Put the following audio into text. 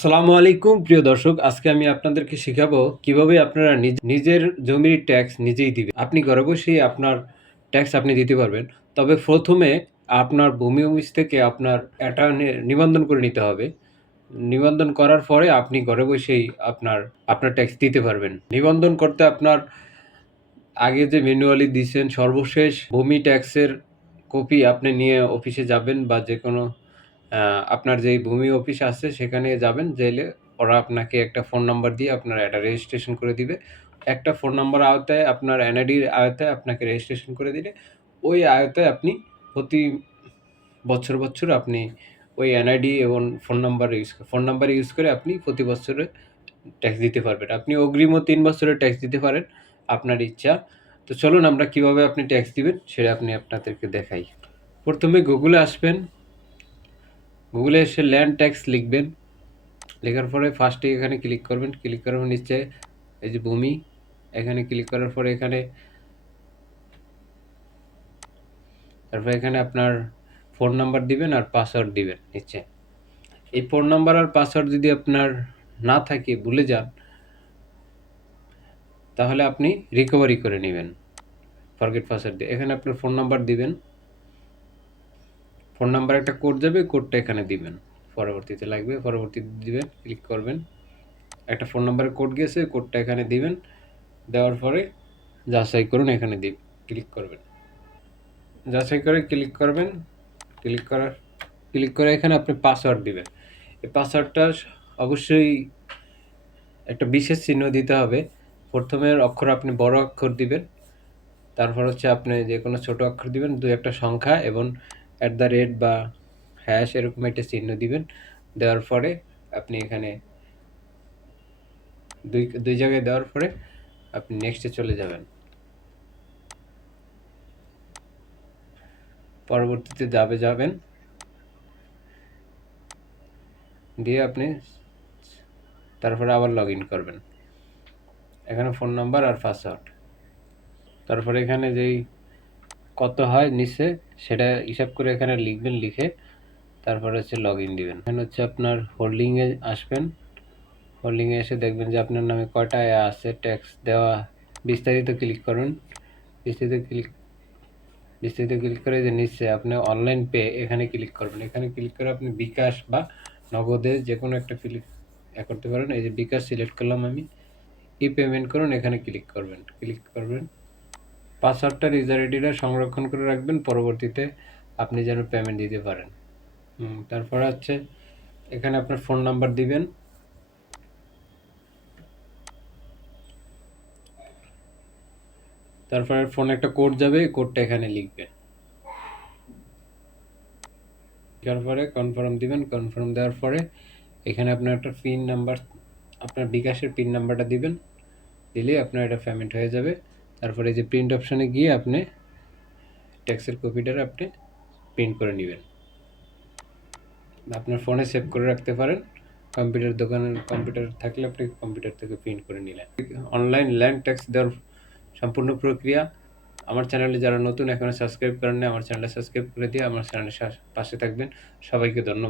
আসসালামু আলাইকুম প্রিয় দর্শক। আজকে আমি আপনাদেরকে শিখাবো কিভাবে আপনারা নিজের জমির ট্যাক্স নিজেই দিবেন। আপনি ঘরে বসেই আপনার ট্যাক্স আপনি দিতে পারবেন। তবে প্রথমে আপনার ভূমি অফিস থেকে আপনার এটা নিবন্ধন করে নিতে হবে। নিবন্ধন করার পরে আপনি ঘরে বসেই আপনার ট্যাক্স দিতে পারবেন। নিবন্ধন করতে আপনার আগে যে ম্যানুয়ালি দিছেন সর্বশেষ ভূমি ট্যাক্সের কপি আপনি নিয়ে অফিসে যাবেন বা যেকোনো আপনার যেই ভূমি অফিস আছে সেখানে যাবেন। গেলে ওরা আপনাকে একটা ফোন নাম্বার দিয়ে আপনার এটা রেজিস্ট্রেশন করে দিবে। একটা ফোন নাম্বার আওতায় আপনার এনআইডির আওতায় আপনাকে রেজিস্ট্রেশন করে দিলে ওই আওতায় আপনি প্রতি বছর আপনি ওই এনআইডি এবং ফোন নাম্বার ইউজ করে আপনি প্রতি বছরে ট্যাক্স দিতে পারবেন। আপনি অগ্রিমও ৩ বছরের ট্যাক্স দিতে পারেন, আপনার ইচ্ছা। তো চলুন আমরা কিভাবে আপনি ট্যাক্স দিবেন সেটা আপনাদেরকে দেখাই। প্রথমে গুগলে আসবেন। গুগলে এসে ল্যান্ড ট্যাক্স লিখবেন। লেখার পরে ফার্স্টে এখানে ক্লিক করবেন। ক্লিক করার নিচে এই যে ভূমি, এখানে ক্লিক করার পরে তারপরে এখানে আপনার ফোন নাম্বার দিবেন আর পাসওয়ার্ড দিবেন নিচে। এই ফোন নাম্বার আর পাসওয়ার্ড যদি আপনার না থাকে, ভুলে যান, তাহলে আপনি রিকভারি করে নেবেন ফরগেট পাসওয়ার্ড দিয়ে। এখানে আপনার ফোন নাম্বার দিবেন। ফোন নাম্বার একটা কোড যাবে, কোডটা এখানে দিবেন। পরবর্তীতে লাগবে, পরবর্তীতে দিবেন, ক্লিক করবেন। একটা ফোন নাম্বারের কোড গেছে, কোডটা এখানে দিবেন। দেওয়ার পরে যাচাই করুন, এখানে ক্লিক করবেন। যাচাই করে ক্লিক করবেন। ক্লিক করে এখানে আপনি পাসওয়ার্ড দিবেন। এই পাসওয়ার্ডটা অবশ্যই একটা বিশেষ চিহ্ন দিতে হবে। প্রথমের অক্ষর আপনি বড় অক্ষর দিবেন, তারপর হচ্ছে আপনি যে কোনো ছোট অক্ষর দিবেন, ২-১টা সংখ্যা এবং @ বা হ্যাশ এরকম একটা চিহ্ন দিবেন। দেওয়ার পরে আপনি এখানে দুই জায়গায় দেওয়ার পরে আপনি নেক্সটে চলে যাবেন। পরবর্তীতে যাবেন, দিয়ে আপনি তারপরে আবার লগ ইন করবেন। এখানে ফোন নাম্বার আর পাসওয়ার্ড, তারপরে এখানে যেই কত হয় নিচে সেটা হিসাব করে এখানে লিখবেন। লিখে তারপরে হচ্ছে লগ ইন দিবেন। এখানে হচ্ছে আপনার হোল্ডিংয়ে আসবেন। হোল্ডিংয়ে এসে দেখবেন যে আপনার নামে কয়টা আছে ট্যাক্স দেওয়া। বিস্তারিত ক্লিক করুন। বিস্তারিত ক্লিক করে যে নিচে আপনি অনলাইন পে এখানে ক্লিক করবেন। এখানে ক্লিক করে আপনি বিকাশ বা নগদে যে কোনো একটা করতে পারেন। এই যে বিকাশ সিলেক্ট করলাম আমি। পেমেন্ট করুন, এখানে ক্লিক করবেন। পাসওয়ার্ডটা ইউজার আইডিটা সংরক্ষণ করে রাখবেন, পরবর্তীতে আপনি যেন পেমেন্ট দিতে পারেন। তারপরে হচ্ছে এখানে আপনার ফোন নাম্বার দিবেন। তারপরে ফোনে একটা কোড যাবে, কোডটা এখানে লিখবেন। তারপরে কনফার্ম দিবেন। কনফার্ম দেওয়ার পরে এখানে আপনার একটা পিন নাম্বার, আপনার বিকাশের পিন নাম্বারটা দিবেন। দিলে আপনার এটা পেমেন্ট হয়ে যাবে। তারপরে এই যে প্রিন্ট অপশানে গিয়ে আপনি ট্যাক্সের কপিটা আপনি প্রিন্ট করে নেবেন। আপনার ফোনে সেভ করে রাখতে পারেন। কম্পিউটার থাকলে আপনি কম্পিউটার থেকে প্রিন্ট করে নিলেন। অনলাইন ল্যান্ড ট্যাক্স দেওয়ার সম্পূর্ণ প্রক্রিয়া। আমার চ্যানেলে যারা নতুন এখনো সাবস্ক্রাইব করেননি, আমার চ্যানেলটা সাবস্ক্রাইব করে দিয়ে আমার চ্যানেলের পাশে থাকবেন। সবাইকে ধন্যবাদ।